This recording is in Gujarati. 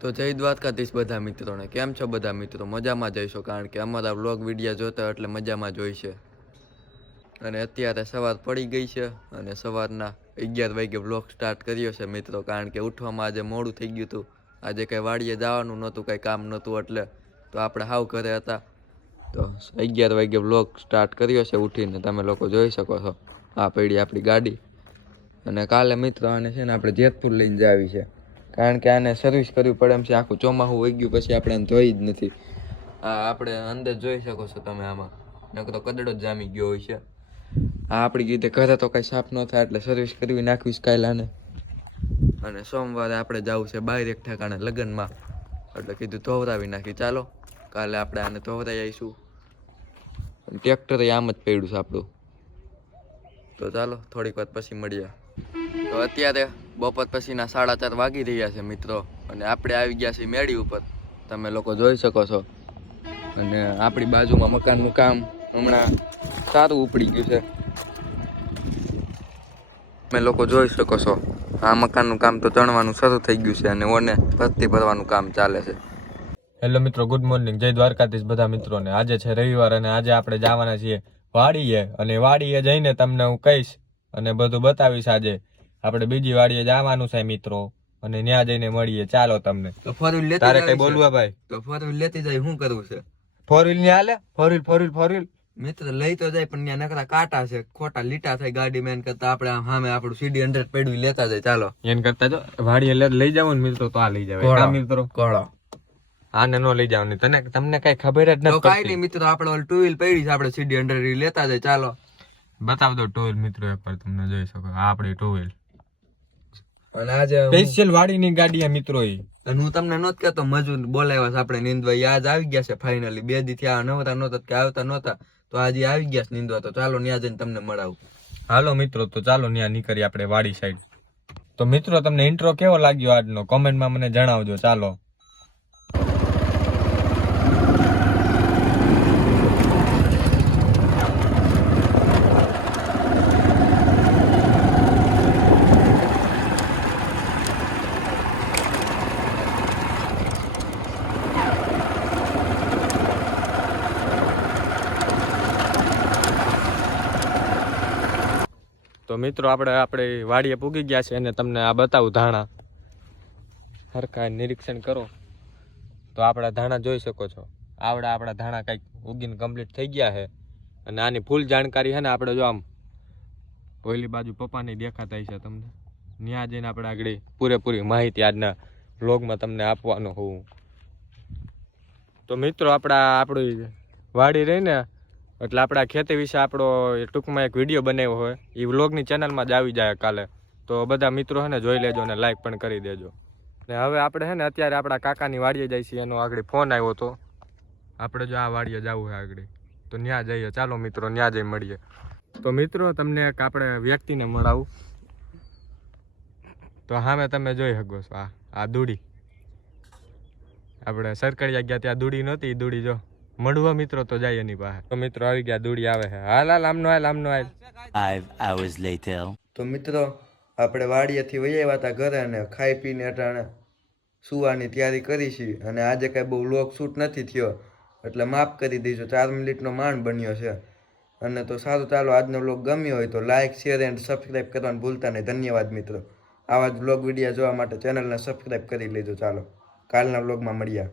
તો જય દ્વારકાધીશ બધા મિત્રોને. કેમ છો બધા મિત્રો? મજામાં જઈશો, કારણ કે અમારા વ્લોગ વિડીયો જોતા એટલે મજામાં જ હોય છે. અને અત્યારે સવાર પડી ગઈ છે અને સવારના 11 વાગે વ્લોગ સ્ટાર્ટ કર્યો છે મિત્રો, કારણ કે ઉઠવામાં આજે મોડું થઈ ગયું હતું. આજે કંઈ વાડીએ જવાનું નહોતું, કંઈ કામ નહોતું, એટલે તો આપણે હાવ ઘરે હતા. તો 11 વાગે વ્લોગ સ્ટાર્ટ કર્યો છે ઉઠીને. તમે લોકો જોઈ શકો છો આ પડી આપણી ગાડી. અને કાલે મિત્રો આને છે ને આપણે જેતપુર લઈને જાવી છે, કારણ કે આને સર્વિસ કરવી પડે એમ છે. આખું ચોમાસું વહી ગયું પછી આપણે આને જોઈ જ નથી. આ આપણે અંદર જોઈ શકો છો તમે, આમાં નકરો કદડો જ જામી ગયો હોય છે. આ આપણી કીધે ઘરે તો કંઈ સાફ ન થાય એટલે સર્વિસ કરવી નાખવીશ કાલે આને. અને સોમવારે આપણે જવું છે બહાર એક ઠેકાણે લગ્નમાં, એટલે કીધું ધોવરાવી નાખી. ચાલો કાલે આપણે આને ધોવરાઈ આવીશું. ટ્રેક્ટર આમ જ પડ્યું છે આપણું. તો ચાલો થોડીક વાર પછી મળીએ. તો અત્યારે બપોર પછીના 4:30 વાગી રહ્યા છે મિત્રો, અને આપણે આવી ગયા છીએ મેળી ઉપર. તમે લોકો જોઈ શકો છો. અને આપણી બાજુમાં મકાનનું કામ હમણાં સારું ઉપડી ગયું છે. તમે લોકો જોઈ શકો છો આ મકાનનું કામ તો ચણવાનું શરૂ થઈ ગયું છે, અને ઓને ભરતી ભરવાનું કામ ચાલે છે. હેલો મિત્રો, ગુડ મોર્નિંગ, જય દ્વારકાધીશ બધા મિત્રોને. આજે છે રવિવાર અને આજે આપણે જવાના છીએ વાડીએ, અને વાડીએ જઈને તમને હું કહીશ અને બધું બતાવીશ. આજે આપણે બીજી વાડીએ જવાનું છે મિત્રો, અને ત્યાં જઈને મળીએ. ચાલો તમને. તો ફોર વ્હીલ લેતી તારે કઈ બોલવા ભાઈ? તો ફોર વ્હીલ લેતી જાય શું કરવું છે? ફોર વ્હીલ ની હાલે? ફોર વ્હીલ મિત્ર લઈ તો જાય, પણ ત્યાં નકરા કાંટા છે, ખોટા લીટા થાય ગાડી મેન કરતા. આપણે સામે આપણું CD 100 પડ્યું લેતા જાય. ચાલો એન કરતા જો વાડીએ લઈ જાવ ને મિત્રો, તો આ લઈ જાવ મિત્રો. કોળો આને નો લઈ જવાની. તમને કઈ ખબર જ નથી. કઈ નહીં મિત્રો, આપણે ઓલ ટુ વ્હીલ પડી છે, આપણે CD 100 લેતા જાય. ચાલો બતાવ દો ટુ વ્હીલ મિત્રો એકવાર, તમને જોઈ શકો. આ આપણી ટુ વ્હીલ અને આજે સ્પેશિયલ વાડીની ગાડી છે મિત્રો. અને હું તમને નહોત કહેતો મજૂર બોલાવ્યા છે આપણે નીંદવા. યાદ આવી ગયા છે ફાઇનલી. 2 દી થી નહોતા કે આવતા નહોતા, તો આજે આવી ગયા છે નીંદવા. તો ચાલો ત્યાં જઈને તમને મળાવું. હાલો મિત્રો, તો ચાલો ત્યાં નીકળીએ આપણે વાડી સાઈડ. તો મિત્રો તમને ઇન્ટ્રો કેવો લાગ્યો આજનો, કોમેન્ટમાં મને જણાવજો. ચાલો. તો મિત્રો આપણે વાડીએ પૂગી ગયા છે, અને તમને આ બતાવું ધાણા. હરખા નિરીક્ષણ કરો તો આપણા ધાણા જોઈ શકો છો. આપણા ધાણા કંઈક ઉગીને કમ્પ્લીટ થઈ ગયા છે. અને આની ફૂલ જાણકારી છે ને આપણે જો આમ ઓલી બાજુ પપ્પાની દેખાતા છે તમને. ત્યાં જઈને આપણે આગળ પૂરેપૂરી માહિતી આજના વ્લોગમાં તમને આપવાનો હોઉં. તો મિત્રો આપણી વાડી રહીને એટલે આપણા ખેતી વિશે આપણો ટૂંકમાં એક વિડીયો બનાવ્યો હોય, એ વ્લોગની ચેનલમાં જ આવી જાય કાલે. તો બધા મિત્રો છે ને જોઈ લેજો અને લાઈક પણ કરી દેજો. ને હવે આપણે છે ને અત્યારે આપણા કાકાની વાડીએ જાય છીએ. એનો આગળ ફોન આવ્યો હતો. આપણે જો આ વાડીએ જવું છે આગળ, તો ત્યાં જઈએ. ચાલો મિત્રો ત્યાં જઈ મળીએ. તો મિત્રો તમને એક આપણે વ્યક્તિને મળાવું. તો સામે તમે જોઈ શકો છો આ દૂડી. આપણે સરકડિયા ગયા ત્યાં દૂડી નહોતી, એ દૂડી જો મળવા મિત્રો તો જાય એની પાસે. તો મિત્રો આવી ગયા, દૂડી આવે છે. હાલ આમનો હાલ. 5 hours later. તો મિત્રો આપણે વાડીએથી વહી આવ્યા હતા ઘરે, અને ખાઈ પીને અટાણે સુવાની તૈયારી કરી છે. અને આજે કાંઈ બહુ વ્લોગ શૂટ નથી થયો, એટલે માફ કરી દીજો. 4 મિનિટનો માંડ બન્યો છે. અને તો સારું, ચાલો આજનો વ્લોગ ગમ્યો હોય તો લાઇક, શેર એન્ડ સબસ્ક્રાઈબ કરવાનું ભૂલતા નહીં. ધન્યવાદ મિત્રો. આવા જ વ્લોગ વિડીયો જોવા માટે ચેનલને સબસ્ક્રાઈબ કરી લેજો. ચાલો કાલના વ્લોગમાં મળ્યા.